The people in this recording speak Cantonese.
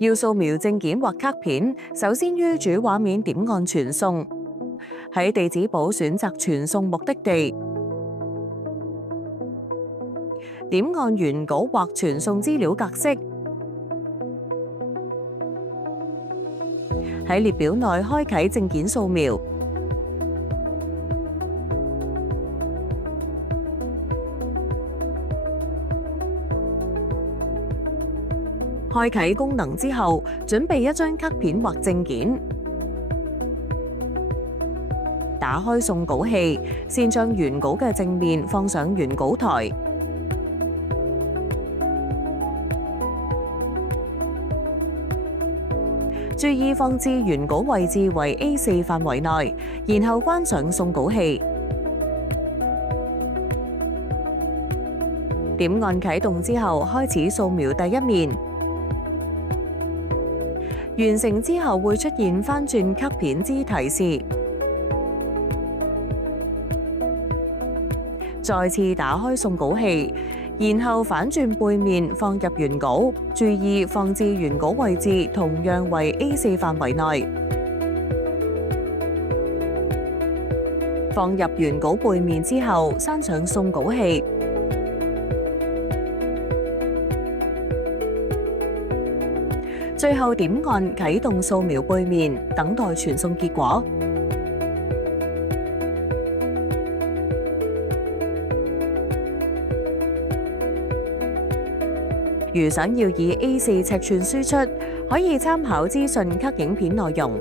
要掃描證件或卡片，首先於主畫面點按傳送，喺地址簿選擇傳送目的地，點按原稿或傳送資料格式，喺列表內開啟證件掃描。開啟功能之後，準備一張卡片或證件。打開送稿器，先將原稿嘅正面放上原稿台。注意放置原稿位置為 A4 範圍內，然後關上送稿器。點按啟動之後，開始掃描第一面。完成之後會出現翻轉卡片之提示。再次打開送稿器，然後反轉背面放入原稿，注意放置原稿位置同樣為 A4 範圍內。放入原稿背面之後，閂上送稿器。最後點按啟動掃描背面，等待傳送結果。如想要以 A4 尺寸輸出，可以參考資訊卡影片內容。